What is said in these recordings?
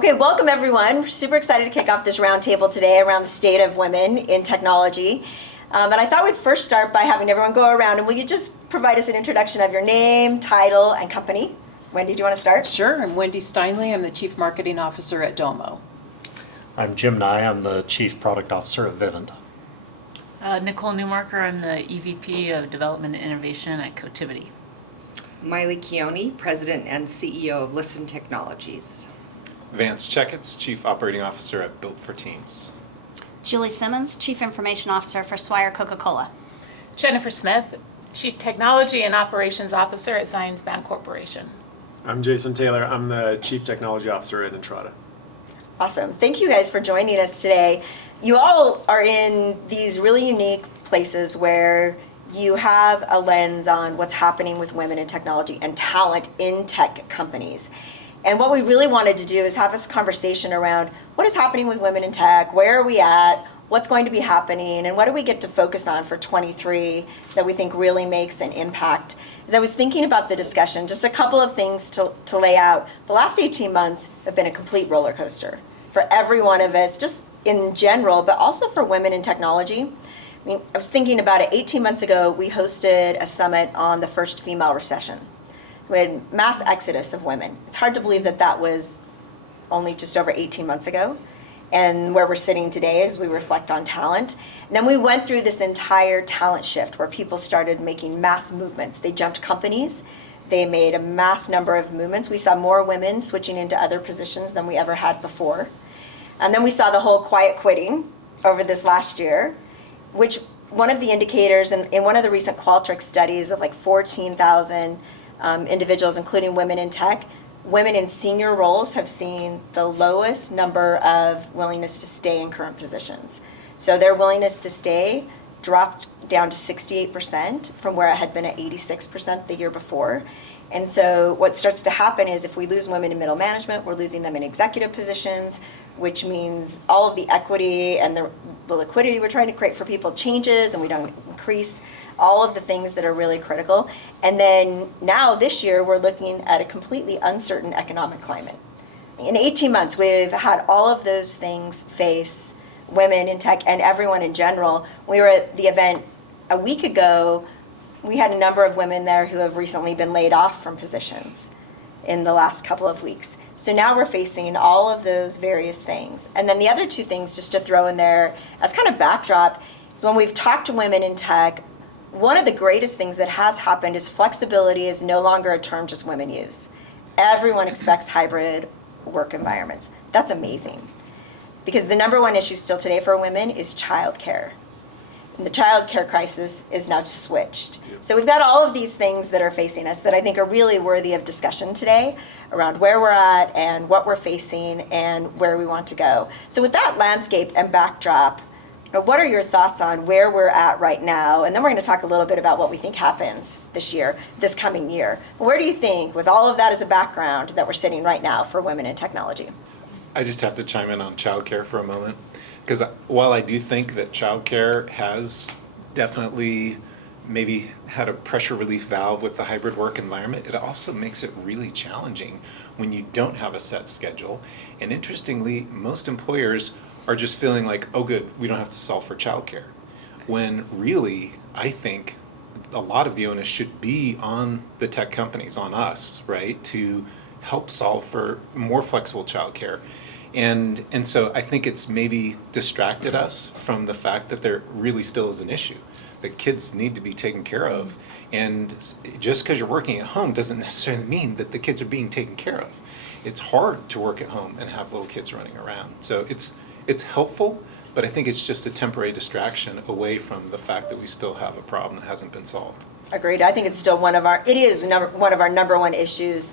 Okay, welcome everyone. We're super excited to kick off this roundtable today around the state of women in technology. And I thought we'd first start by having everyone go around, and will you just provide us an introduction of your name, title, and company? Wendy, do you want to start? Sure, I'm Wendy Steinle. I'm the Chief Marketing Officer at Domo. I'm Jim Nye. I'm the Chief Product Officer at Vivint. Nicole Neumarker, I'm the EVP of Development and Innovation at Cotiviti. Maile, Keone, President and CEO of Listen Technologies. Vance, Checketts, Chief Operating Officer at Built for Teams. Julie Simmons, Chief Information Officer for Swire Coca-Cola. Jennifer Smith, Chief Technology and Operations Officer at ZionsBancorporation. I'm Jason Taylor. I'm the Chief Technology Officer at Entrata. Awesome. Thank you guys for joining us today. You all are in these really unique places where you have a lens on what's happening with women in technology and talent in tech companies. And what we really wanted to do is have this conversation around what is happening with women in tech, where are we at, what's going to be happening, and what do we get to focus on for 23 that we think really makes an impact. As I was thinking about the discussion, just a couple of things to lay out. The last 18 months have been a complete roller coaster for every one of us, just in general, but also for women in technology. I mean, I was thinking about it, 18 months ago, we hosted a summit on the first female recession. We had mass exodus of women. It's hard to believe that that was only just over 18 months ago. And where we're sitting today as we reflect on talent. And then we went through this entire talent shift where people started making mass movements. They jumped companies. They made a mass number of movements. We saw more women switching into other positions than we ever had before. And then we saw the whole quiet quitting over this last year, which one of the indicators in one of the recent Qualtrics studies of like 14,000 individuals, including women in tech, women in senior roles have seen the lowest number of willingness to stay in current positions. So their willingness to stay dropped down to 68% from where it had been at 86% the year before. And so what starts to happen is if we lose women in middle management, we're losing them in executive positions, which means all of the equity and the liquidity we're trying to create for people changes, and we don't increase all of the things that are really critical. And then now this year, we're looking at a completely uncertain economic climate. In 18 months, we've had all of those things face women in tech and everyone in general. We were at the event a week ago. We had a number of women there who have recently been laid off from positions in the last couple of weeks. So now we're facing all of those various things. And then the other two things just to throw in there as kind of backdrop is when we've talked to women in tech, one of the greatest things that has happened is flexibility is no longer a term just women use. Everyone expects hybrid work environments. That's amazing. Because the number one issue still today for women is childcare. And the childcare crisis is now switched. So we've got all of these things that are facing us that I think are really worthy of discussion today around where we're at and what we're facing and where we want to go. So with that landscape and backdrop, what are your thoughts on where we're at right now? And then we're going to talk a little bit about what we think happens this coming year. Where do you think, with all of that as a background, that we're sitting right now for women in technology? I just have to chime in on childcare for a moment, because while I do think that childcare has definitely maybe had a pressure relief valve with the hybrid work environment, it also makes it really challenging when you don't have a set schedule. And interestingly, most employers are just feeling like, oh good, we don't have to solve for childcare. When really, I think a lot of the onus should be on the tech companies, on us, right, to help solve for more flexible childcare. And so I think it's maybe distracted us from the fact that there really still is an issue, that kids need to be taken care of. And just because you're working at home doesn't necessarily mean that the kids are being taken care of. It's hard to work at home and have little kids running around. So it's helpful, but I think it's just a temporary distraction away from the fact that we still have a problem that hasn't been solved. Agreed. I think it's still one of our number one issues.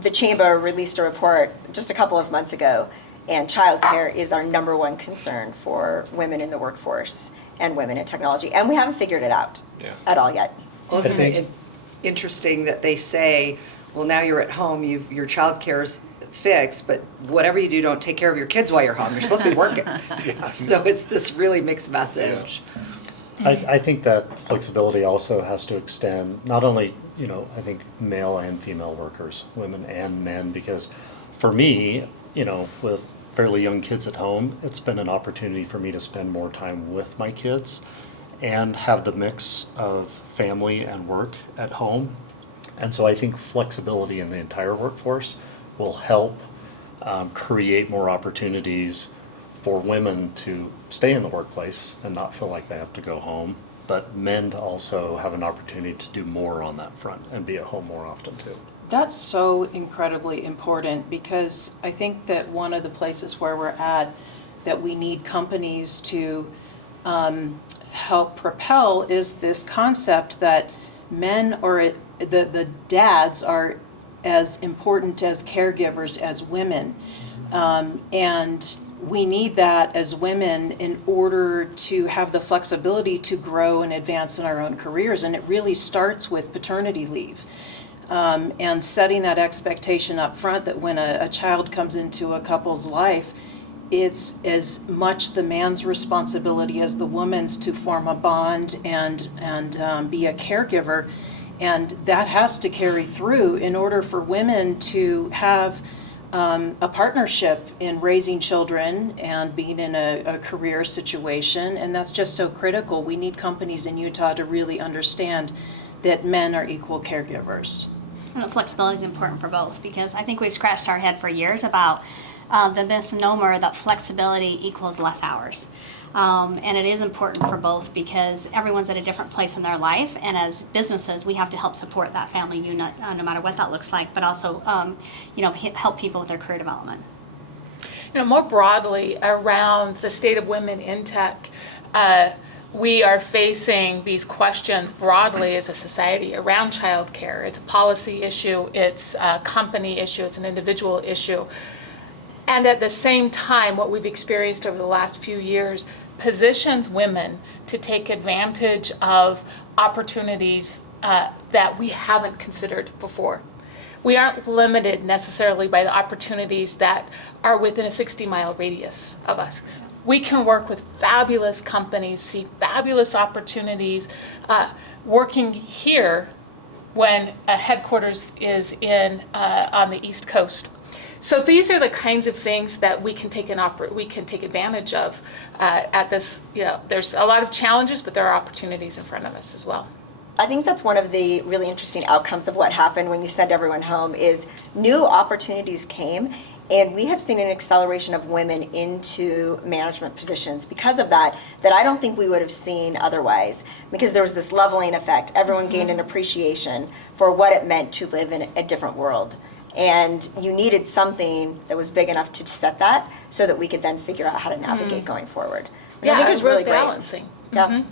The Chamber released a report just a couple of months ago, and childcare is our number one concern for women in the workforce and women in technology, and we haven't figured it out at all yet. Well, isn't it interesting that they say, well, now you're at home, your childcare's fixed, but whatever you do, don't take care of your kids while you're home. You're supposed to be working. So it's this really mixed message. I think that flexibility also has to extend not only, I think male and female workers, women and men, because for me, with fairly young kids at home, it's been an opportunity for me to spend more time with my kids and have the mix of family and work at home. And so I think flexibility in the entire workforce will help create more opportunities for women to stay in the workplace and not feel like they have to go home, but men to also have an opportunity to do more on that front and be at home more often too. That's so incredibly important, because I think that one of the places where we're at that we need companies to help propel is this concept that men or the dads are as important as caregivers as women. And we need that as women in order to have the flexibility to grow and advance in our own careers. And it really starts with paternity leave. And setting that expectation up front that when a child comes into a couple's life, it's as much the man's responsibility as the woman's to form a bond and be a caregiver. And that has to carry through in order for women to have a partnership in raising children and being in a career situation. And that's just so critical. We need companies in Utah to really understand that men are equal caregivers. And flexibility is important for both, because I think we've scratched our head for years about the misnomer that flexibility equals less hours. And it is important for both, because everyone's at a different place in their life, and as businesses we have to help support that family unit no matter what that looks like, but also help people with their career development. More broadly around the state of women in tech, we are facing these questions broadly as a society around childcare. It's a policy issue, it's a company issue, it's an individual issue. And at the same time, what we've experienced over the last few years positions women to take advantage of opportunities that we haven't considered before. We aren't limited necessarily by the opportunities that are within a 60-mile radius of us. We can work with fabulous companies, see fabulous opportunities working here when headquarters is on the East Coast. So these are the kinds of things that we can take advantage of at this. There's a lot of challenges, but there are opportunities in front of us as well. I think that's one of the really interesting outcomes of what happened when you send everyone home is new opportunities came, and we have seen an acceleration of women into management positions because of that I don't think we would have seen otherwise, because there was this leveling effect. Everyone gained an appreciation for what it meant to live in a different world. And you needed something that was big enough to set that so that we could then figure out how to navigate going forward. Which I think is really great. Balancing. Yeah. Mm-hmm.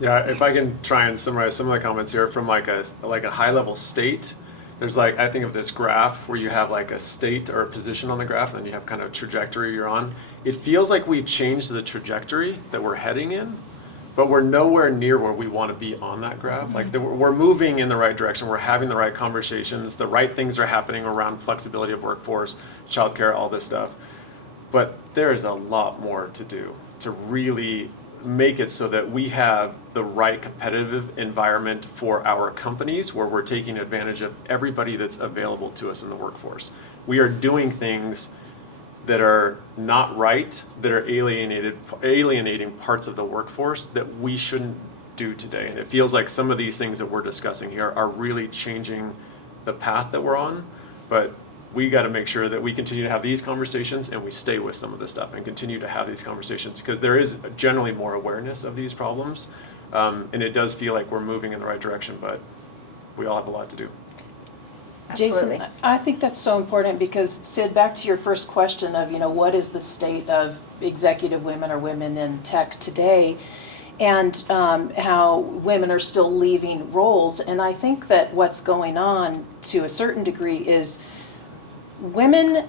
Yeah, if I can try and summarize some of the comments here from like a high level state, there's I think of this graph where you have a state or a position on the graph, and then you have kind of trajectory you're on. It feels like we've changed the trajectory that we're heading in, but we're nowhere near where we want to be on that graph. We're moving in the right direction. We're having the right conversations. The right things are happening around flexibility of workforce, childcare, all this stuff. But there is a lot more to do to really make it so that we have the right competitive environment for our companies where we're taking advantage of everybody that's available to us in the workforce. We are doing things that are not right, that are alienating parts of the workforce that we shouldn't do today. And it feels like some of these things that we're discussing here are really changing the path that we're on, but we got to make sure that we continue to have these conversations and we stay with some of this stuff and continue to have these conversations, because there is generally more awareness of these problems, and it does feel like we're moving in the right direction, but we all have a lot to do. Absolutely. Jason, I think that's so important, because Sid, back to your first question of, what is the state of executive women or women in tech today, and how women are still leaving roles. And I think that what's going on to a certain degree is women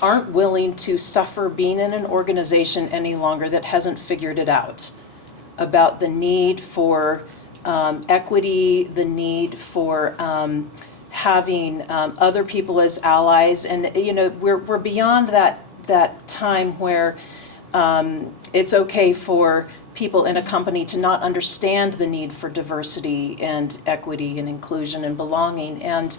aren't willing to suffer being in an organization any longer that hasn't figured it out about the need for equity, the need for having other people as allies. And we're beyond that time where it's okay for people in a company to not understand the need for diversity and equity and inclusion and belonging. And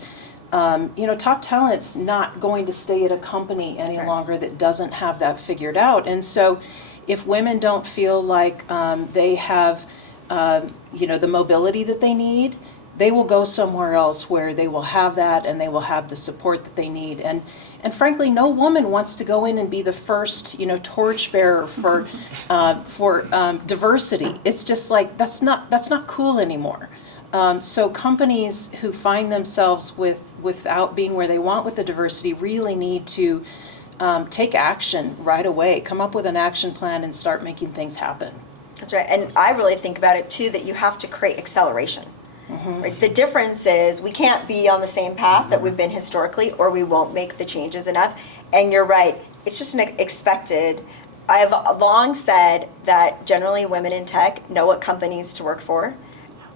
Top talent's not going to stay at a company any Right. longer that doesn't have that figured out. And so if women don't feel like they have, the mobility that they need, they will go somewhere else where they will have that and they will have the support that they need. And frankly, no woman wants to go in and be the first, torchbearer for diversity. It's just like, that's not cool anymore. So companies who find themselves without being where they want with the diversity really need to take action right away, come up with an action plan and start making things happen. That's right. And I really think about it too, that you have to create acceleration. Right? The difference is we can't be on the same path that we've been historically, or we won't make the changes enough. And you're right, it's just expected. I've long said that generally women in tech know what companies to work for,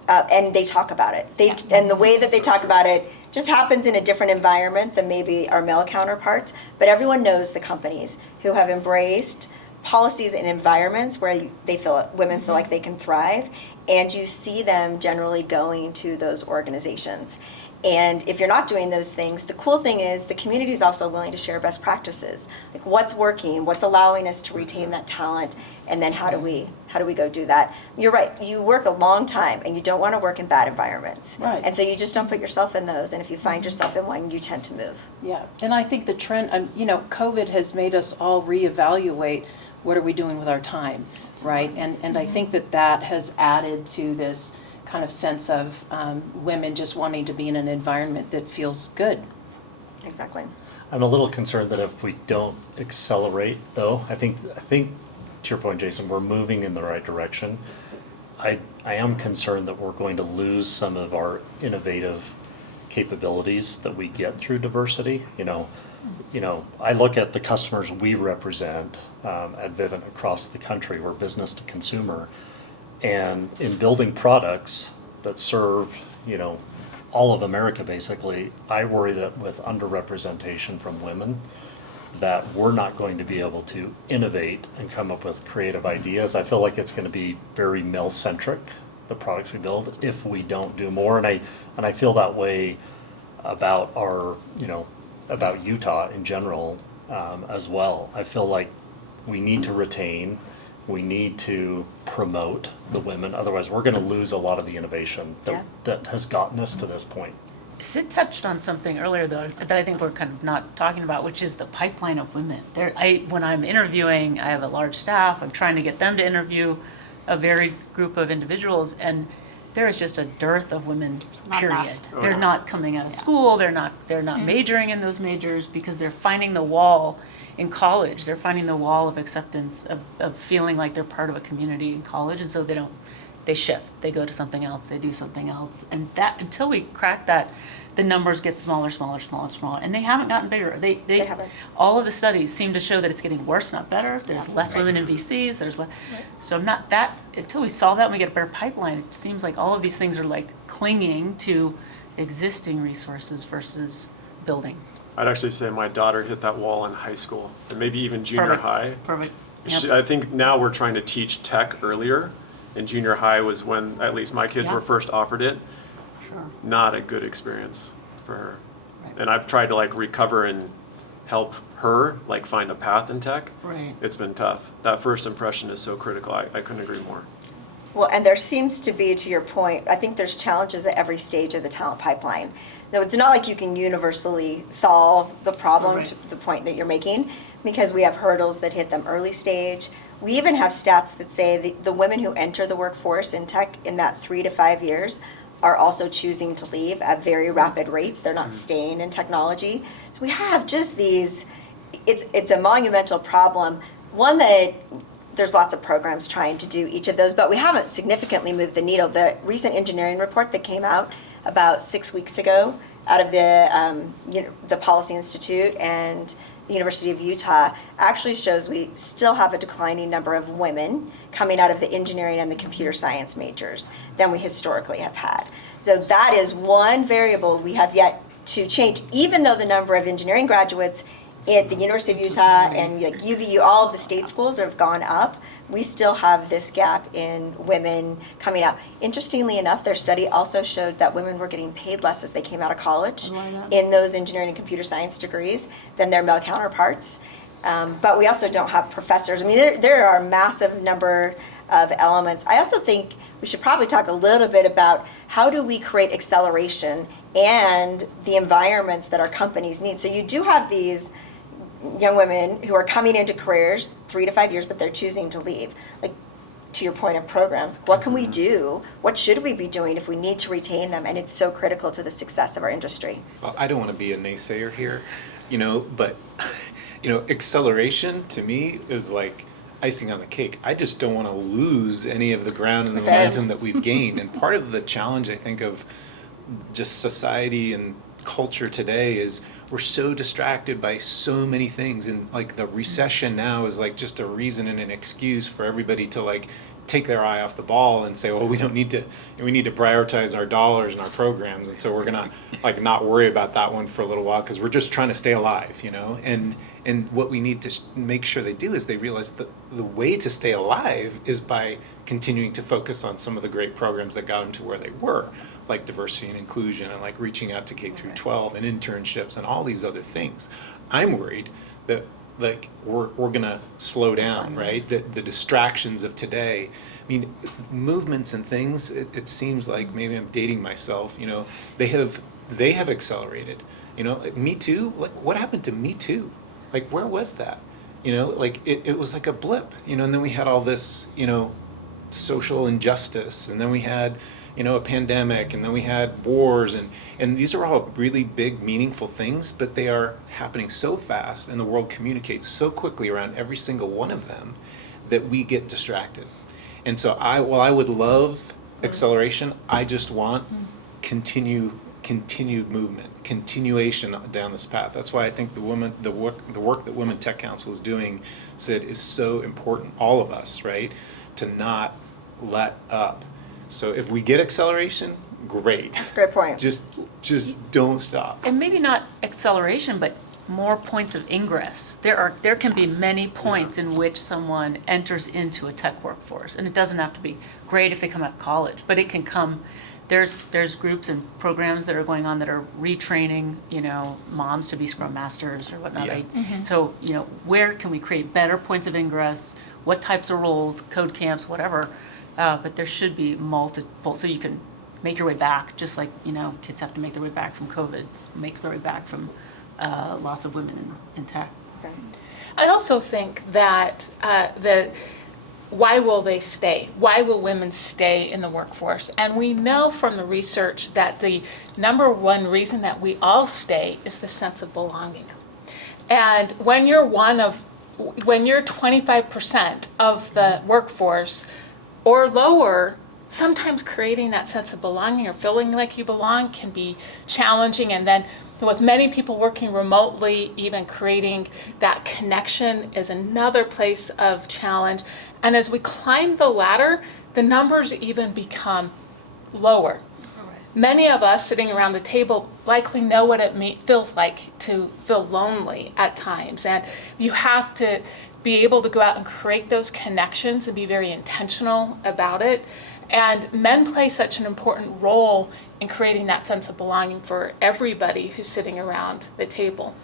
and they talk about it. And the way that they talk about it just happens in a different environment than maybe our male counterparts. But everyone knows the companies who have embraced policies and environments where women feel like they can thrive, and you see them generally going to those organizations. And if you're not doing those things, the cool thing is the community is also willing to share best practices, like what's working, what's allowing us to retain that talent, and then how do we go do that. You're right, you work a long time and you don't want to work in bad environments. Right. And so you just don't put yourself in those, and if you find yourself in one, you tend to move. Yeah, and I think the trend, COVID has made us all reevaluate what are we doing with our time, right? And I think that has added to this kind of sense of women just wanting to be in an environment that feels good. Exactly. I'm a little concerned that if we don't accelerate, though, I think to your point, Jason, we're moving in the right direction. I am concerned that we're going to lose some of our innovative capabilities that we get through diversity. I look at the customers we represent at Vivint across the country. We're business to consumer, and in building products that serve, all of America basically, I worry that with underrepresentation from women, that we're not going to be able to innovate and come up with creative ideas. I feel like it's going to be very male-centric, the products we build, if we don't do more. And I feel that way about our, about Utah in general as well. I feel like we need to retain, we need to promote the women, otherwise we're going to lose a lot of the innovation that has gotten us to this point. Sid touched on something earlier, though, that I think we're kind of not talking about, which is the pipeline of women. When I'm interviewing, I have a large staff. I'm trying to get them to interview a varied group of individuals, and there is just a dearth of women, Not period. enough. They're not coming out of school. They're not majoring in those majors because they're finding the wall in college. They're finding the wall of acceptance of feeling like they're part of a community in college, and so they shift. They go to something else. They do something else, and that until we crack that, the numbers get smaller, and they haven't gotten bigger. They haven't. All of the studies seem to show that it's getting worse, not better. There's less women in VCs. There's less. So I'm not that until we solve that and we get a better pipeline. It seems like all of these things are like clinging to existing resources versus building. I'd actually say my daughter hit that wall in high school, and maybe even junior high. Perfect. I think now we're trying to teach tech earlier, and junior high was when at least my kids were first offered it. Sure. Not a good experience for her. And I've tried to recover and help her find a path in tech. Right. It's been tough. That first impression is so critical. I couldn't agree more. Well, and there seems to be, to your point, I think there's challenges at every stage of the talent pipeline. Now, it's not like you can universally solve the problem to the point that you're making, because we have hurdles that hit them early stage. We even have stats that say the women who enter the workforce in tech in that 3 to 5 years are also choosing to leave at very rapid rates. They're not staying in technology. So we have just these, it's a monumental problem. One that there's lots of programs trying to do each of those, but we haven't significantly moved the needle. The recent engineering report that came out about 6 weeks ago out of the Policy Institute and the University of Utah actually shows we still have a declining number of women coming out of the engineering and the computer science majors than we historically have had. So that is one variable we have yet to change, even though the number of engineering graduates at the University of Utah and UVU, all of the state schools have gone up, we still have this gap in women coming out. Interestingly enough, their study also showed that women were getting paid less as they came out of college in those engineering and computer science degrees than their male counterparts. But we also don't have professors. I mean, there are a massive number of elements. I also think we should probably talk a little bit about how do we create acceleration and the environments that our companies need. So you do have these young women who are coming into careers 3 to 5 years, but they're choosing to leave. Like, to your point of programs, what can we do? What should we be doing if we need to retain them? And it's so critical to the success of our industry. Well, I don't want to be a naysayer here, but acceleration to me is like icing on the cake. I just don't want to lose any of the ground and the momentum that we've gained. And part of the challenge, I think, of just society and culture today is we're so distracted by so many things, and like the recession now is like just a reason and an excuse for everybody to like take their eye off the ball and say, well, we need to prioritize our dollars and our programs, and so we're gonna like not worry about that one for a little while because we're just trying to stay alive, and what we need to make sure they do is they realize that the way to stay alive is by continuing to focus on some of the great programs that got them to where they were, like diversity and inclusion and like reaching out to K through 12 and internships and all these other things. I'm worried that like we're gonna slow down, right? That the distractions of today, I mean, movements and things, it seems like maybe I'm dating myself, they have accelerated. Like Me Too, like what happened to Me Too? Like where was that? Like it was like a blip, and then we had all this, social injustice, and then we had a pandemic, and then we had wars, and these are all really big, meaningful things, but they are happening so fast, and the world communicates so quickly around every single one of them that we get distracted. And so while I would love acceleration, I just want continued movement, continuation down this path. That's why I think the work that Women Tech Council is doing, Sid, is so important, all of us, right, to not let up. So if we get acceleration, great. That's a great point. Just don't stop. And maybe not acceleration, but more points of ingress. There can be many points in which someone enters into a tech workforce, and it doesn't have to be great if they come out of college, but it can come. There's groups and programs that are going on that are retraining, moms to be Scrum Masters or whatnot. Yeah. Right? So, where can we create better points of ingress? What types of roles, code camps, whatever. But there should be multiple, so you can make your way back, just like, kids have to make their way back from COVID, make their way back from loss of women in tech. Okay. I also think that why will they stay? Why will women stay in the workforce? And we know from the research that the number one reason that we all stay is the sense of belonging. And when you're 25% of the workforce or lower, sometimes creating that sense of belonging or feeling like you belong can be challenging. And then with many people working remotely, even creating that connection is another place of challenge. And as we climb the ladder, the numbers even become lower. Many of us sitting around the table likely know what it feels like to feel lonely at times. And you have to be able to go out and create those connections and be very intentional about it. And men play such an important role in creating that sense of belonging for everybody who's sitting around the table.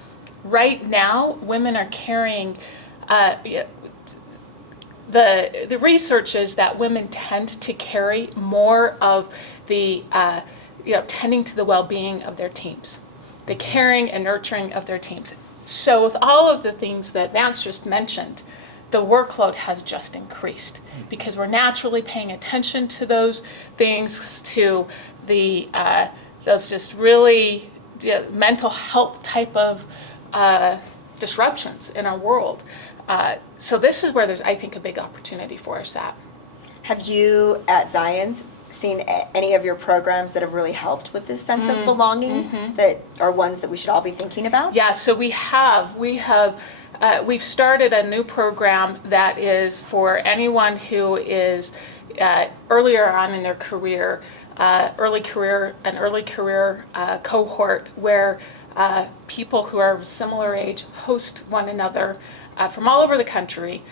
Right now, women are carrying, the research is that women tend to carry more of the, tending to the well-being of their teams, the caring and nurturing of their teams. So with all of the things that Vance just mentioned, the workload has just increased because we're naturally paying attention to those things, to the those just really mental health type of disruptions in our world. So this is where there's, I think, a big opportunity for us at. Have you at Zions seen any of your programs that have really helped with this sense of belonging that are ones that we should all be thinking about? Yeah, so we've started a new program that is for anyone who is earlier on in their career, early career cohort, where people who are of a similar age host one another from all over the country.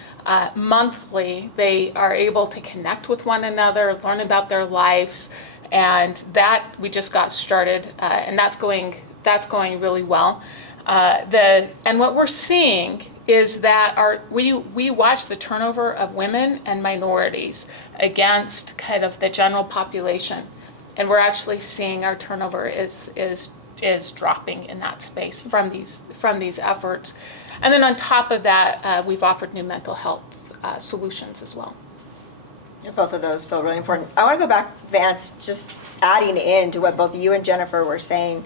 Monthly, they are able to connect with one another, learn about their lives, and that we just got started, and that's going really well. And what we're seeing is that we watch the turnover of women and minorities against kind of the general population, and we're actually seeing our turnover is dropping in that space from these efforts. And then on top of that, we've offered new mental health solutions as well. Yeah, both of those feel really important. I want to go back, Vance, just adding in to what both you and Jennifer were saying.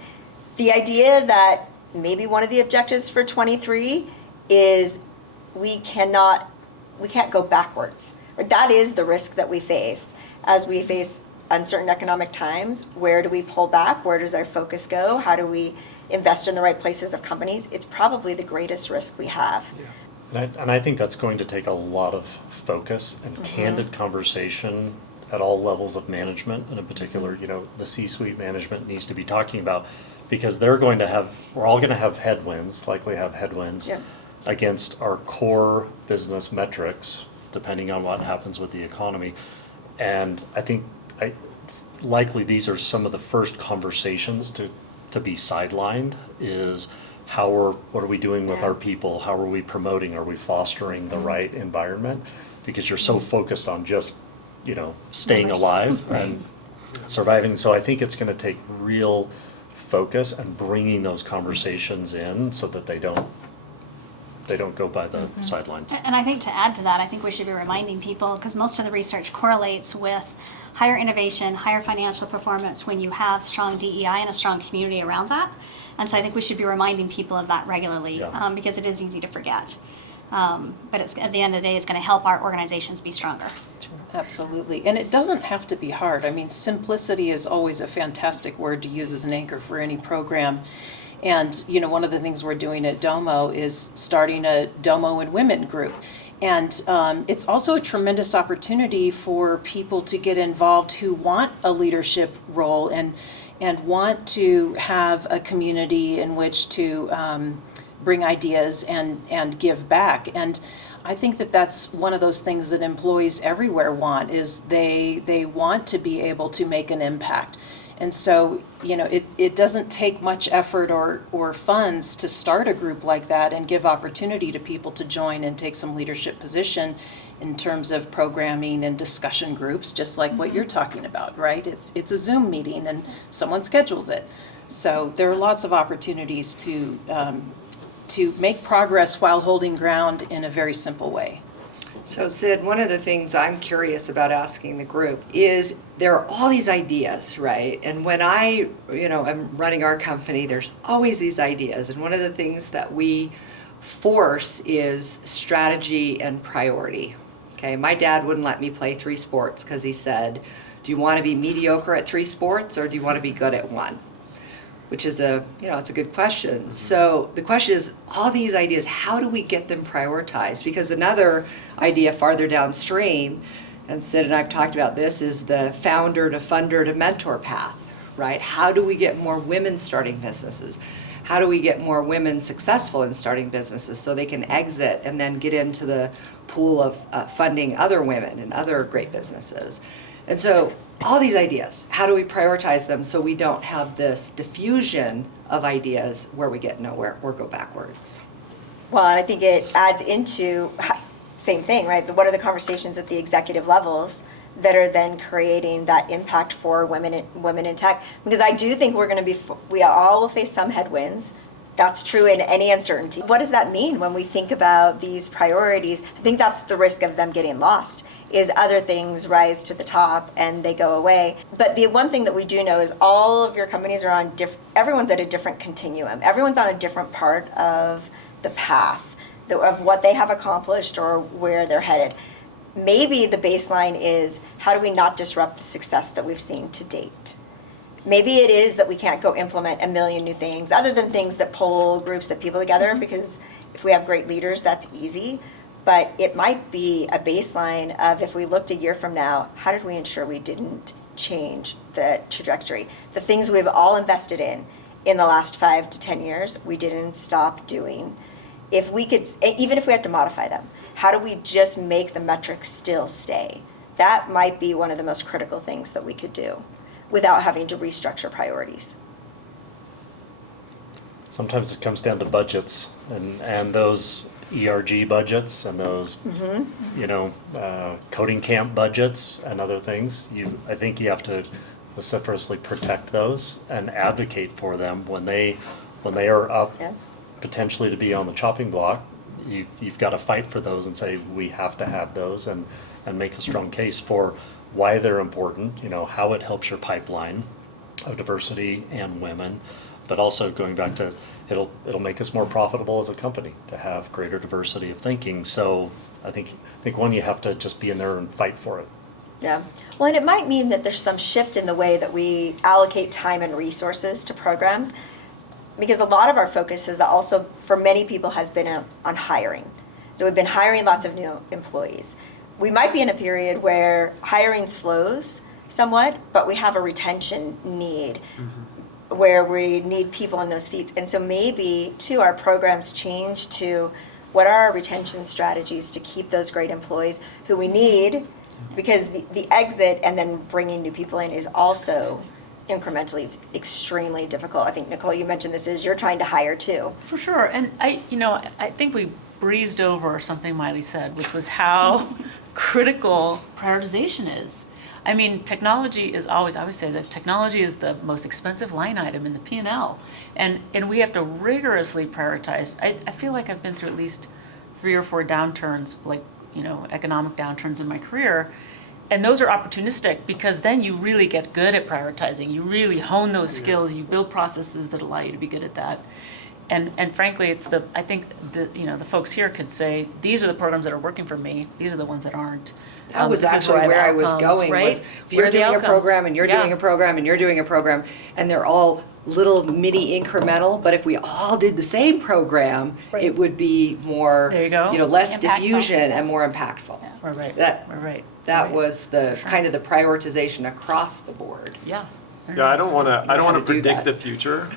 The idea that maybe one of the objectives for 23 is we can't go backwards. Or that is the risk that we face as we face uncertain economic times. Where do we pull back? Where does our focus go? How do we invest in the right places of companies? It's probably the greatest risk we have. Yeah. And I think that's going to take a lot of focus and candid conversation at all levels of management, and in particular, the C-suite management needs to be talking about, because we're all going to have headwinds, likely have headwinds against our core business metrics, depending on what happens with the economy. And I think it's likely these are some of the first conversations to be sidelined, is what are we doing with our people? How are we promoting? Are we fostering the right environment? Because you're so focused on just, staying alive and surviving. So I think it's going to take real focus and bringing those conversations in so that they don't go by the sidelines. And I think to add to that, I think we should be reminding people, because most of the research correlates with higher innovation, higher financial performance when you have strong DEI and a strong community around that. And so I think we should be reminding people of that regularly, because it is easy to forget. But at the end of the day, it's going to help our organizations be stronger. Absolutely. And it doesn't have to be hard. I mean, simplicity is always a fantastic word to use as an anchor for any program. And, one of the things we're doing at Domo is starting a Domo and Women group. And it's also a tremendous opportunity for people to get involved who want a leadership role and want to have a community in which to bring ideas and give back. And I think that that's one of those things that employees everywhere want, is they want to be able to make an impact. And so, it doesn't take much effort or funds to start a group like that and give opportunity to people to join and take some leadership position in terms of programming and discussion groups, just like what you're talking about, right? It's a Zoom meeting and someone schedules it. So there are lots of opportunities to make progress while holding ground in a very simple way. So Sid, one of the things I'm curious about asking the group is, there are all these ideas, right? And when I, am running our company, there's always these ideas. And one of the things that we force is strategy and priority. Okay, my dad wouldn't let me play 3 sports because he said, do you want to be mediocre at 3 sports or do you want to be good at one? Which is it's a good question. So the question is, all these ideas, how do we get them prioritized? Because another idea farther downstream, and Sid and I've talked about this, is the founder to funder to mentor path, right? How do we get more women starting businesses? How do we get more women successful in starting businesses so they can exit and then get into the pool of funding other women and other great businesses? And so all these ideas, how do we prioritize them so we don't have this diffusion of ideas where we get nowhere or go backwards? Well, and I think it adds into, same thing, right? What are the conversations at the executive levels that are then creating that impact for women in tech? Because I do think we all will face some headwinds. That's true in any uncertainty. What does that mean when we think about these priorities? I think that's the risk of them getting lost, is other things rise to the top and they go away. But the one thing that we do know is all of your companies are everyone's at a different continuum. Everyone's on a different part of the path of what they have accomplished or where they're headed. Maybe the baseline is, how do we not disrupt the success that we've seen to date? Maybe it is that we can't go implement a million new things other than things that pull groups of people together, because if we have great leaders, that's easy. But it might be a baseline of, if we looked a year from now, how did we ensure we didn't change the trajectory? The things we've all invested in in the last 5 to 10 years, we didn't stop doing. If we could, even if we had to modify them, how do we just make the metrics still stay? That might be one of the most critical things that we could do without having to restructure priorities. Sometimes it comes down to budgets and those ERG budgets and those, coding camp budgets and other things. I think you have to vociferously protect those and advocate for them when they are up Yeah. potentially to be on the chopping block. You've got to fight for those and say we have to have those and make a strong case for why they're important, how it helps your pipeline of diversity and women, but also going back to it'll make us more profitable as a company to have greater diversity of thinking. So I think one, you have to just be in there and fight for it. Yeah. Well, and it might mean that there's some shift in the way that we allocate time and resources to programs, because a lot of our focus is also, for many people, has been on hiring. So we've been hiring lots of new employees. We might be in a period where hiring slows somewhat, but we have a retention need where we need people in those seats. And so maybe, too, our programs change to what are our retention strategies to keep those great employees who we need, because the exit and then bringing new people in is also incrementally extremely difficult. I think, Nicole, you mentioned this is you're trying to hire too. For sure, and I think we breezed over something Maile said, which was how critical prioritization is. I mean, technology is I always say that technology is the most expensive line item in the P&L, and we have to rigorously prioritize. I feel like I've been through at least 3 or 4 downturns, economic downturns in my career, and those are opportunistic because then you really get good at prioritizing. You really hone those skills. You build processes that allow you to be good at that. And frankly, I think the folks here could say, these are the programs that are working for me. These are the ones that aren't. That was actually where I was going, right? was if you're doing a program and you're doing a program and you're doing a program, and they're all little mini incremental, but if we all did the same program, it would be more, There you go. Less Impactful. diffusion and more impactful. Yeah. Right. That was the kind of the prioritization across the board. Yeah. Yeah, I don't want to how to do predict that. the future,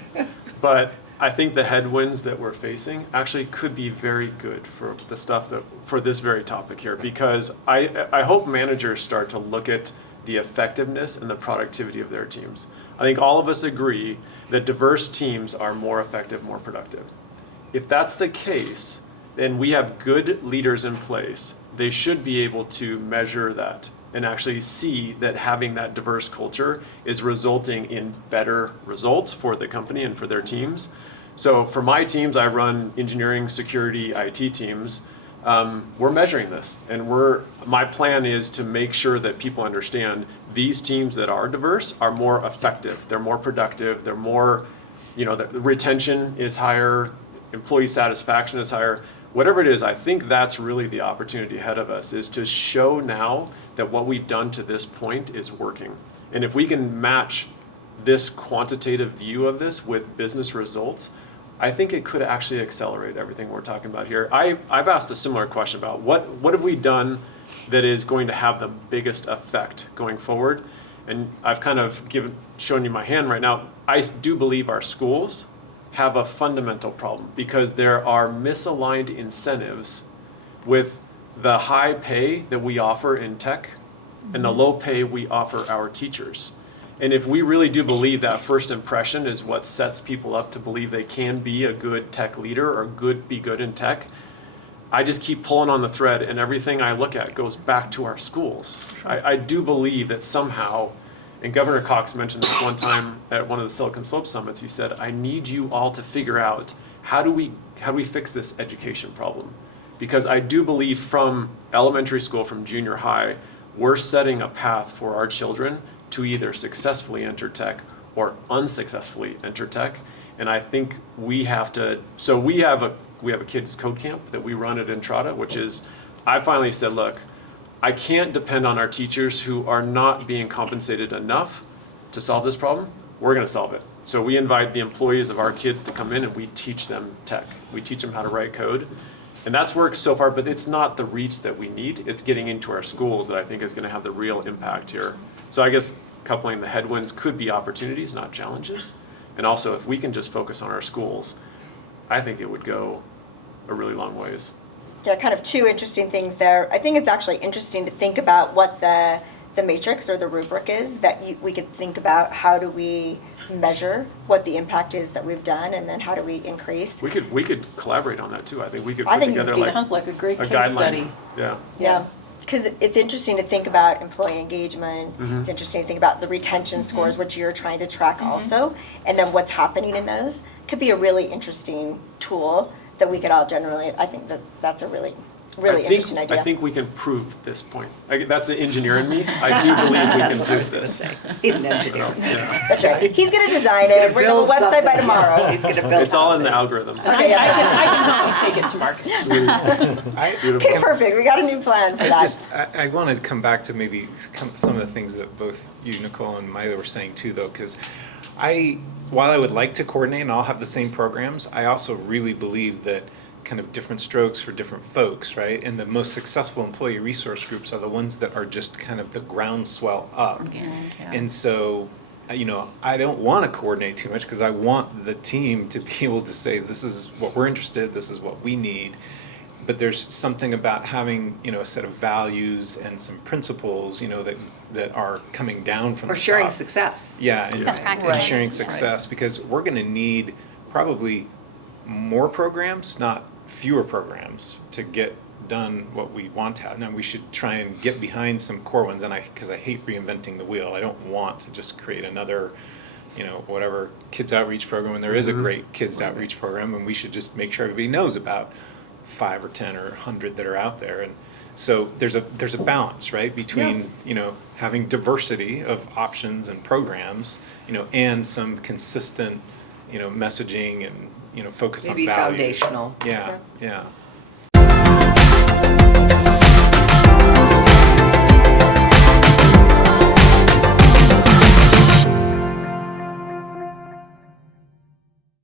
but I think the headwinds that we're facing actually could be very good for the stuff for this very topic here, because I hope managers start to look at the effectiveness and the productivity of their teams. I think all of us agree that diverse teams are more effective, more productive. If that's the case, then we have good leaders in place. They should be able to measure that and actually see that having that diverse culture is resulting in better results for the company and for their teams. So for my teams, I run engineering, security, IT teams. We're measuring this, and my plan is to make sure that people understand these teams that are diverse are more effective. They're more productive. They're more, the retention is higher, employee satisfaction is higher. Whatever it is, I think that's really the opportunity ahead of us, is to show now that what we've done to this point is working. And if we can match this quantitative view of this with business results, I think it could actually accelerate everything we're talking about here. I've asked a similar question about what have we done that is going to have the biggest effect going forward? And I've kind of shown you my hand right now. I do believe our schools have a fundamental problem because there are misaligned incentives with the high pay that we offer in tech and the low pay we offer our teachers. And if we really do believe that first impression is what sets people up to believe they can be a good tech leader or be good in tech, I just keep pulling on the thread, and everything I look at goes back to our schools. I do believe that somehow, and Governor Cox mentioned this one time at one of the Silicon Slopes summits, he said, I need you all to figure out how do we fix this education problem? Because I do believe from elementary school, from junior high, we're setting a path for our children to either successfully enter tech or unsuccessfully enter tech. And I think we have to, so we have a kids code camp that we run at Entrata, which is, I finally said, look, I can't depend on our teachers who are not being compensated enough to solve this problem. We're gonna solve it. So we invite the employees of our kids to come in and we teach them tech. We teach them how to write code. And that's worked so far, but it's not the reach that we need. It's getting into our schools that I think is gonna have the real impact here. So I guess coupling the headwinds could be opportunities, not challenges. And also, if we can just focus on our schools, I think it would go a really long ways. Yeah, kind of two interesting things there. I think it's actually interesting to think about what the matrix or the rubric is, that we could think about how do we measure what the impact is that we've done, and then how do we increase. We could collaborate on that too. I think we could I put think together it like Sounds like a great a case guideline. study. Yeah. Yeah, because it's interesting to think about employee engagement. It's interesting to think about the retention scores, which you're trying to track also, and then what's happening in those. Could be a really interesting tool that we could all generally, I think that's a really interesting idea. I think we can prove this point. That's the engineer in me. I do believe we That's can what I was prove gonna this. say. He's an engineer. Yeah. That's right. He's gonna design He's gonna it, we're gonna build have a website by something. tomorrow. He's gonna build It's all in the something. algorithm. I can help you take it to market. Okay, perfect, we got a new plan for that. I wanted to come back to maybe some of the things that both you, Nicole, and Maile were saying too, though, because while I would like to coordinate and all have the same programs, I also really believe that kind of different strokes for different folks, right? And the most successful employee resource groups are the ones that are just kind of the groundswell up. Organic, yeah. And so, I don't want to coordinate too much because I want the team to be able to say, this is what we're interested, this is what we need. But there's something about having, a set of values and some principles, that are coming down from Or the sharing top. success. Yeah, and, Best practice. and sharing Right. success, because we're going to need probably more programs, not fewer programs, to get done what we want to have. Now, we should try and get behind some core ones, and because I hate reinventing the wheel. I don't want to just create another, whatever kids outreach program, and there is a great kids outreach program, and we should just make sure everybody knows about 5 or 10 or 100 that are out there. And so there's a balance, right, between having diversity of options and programs, and some consistent messaging and focus Maybe on values. foundational. Yeah.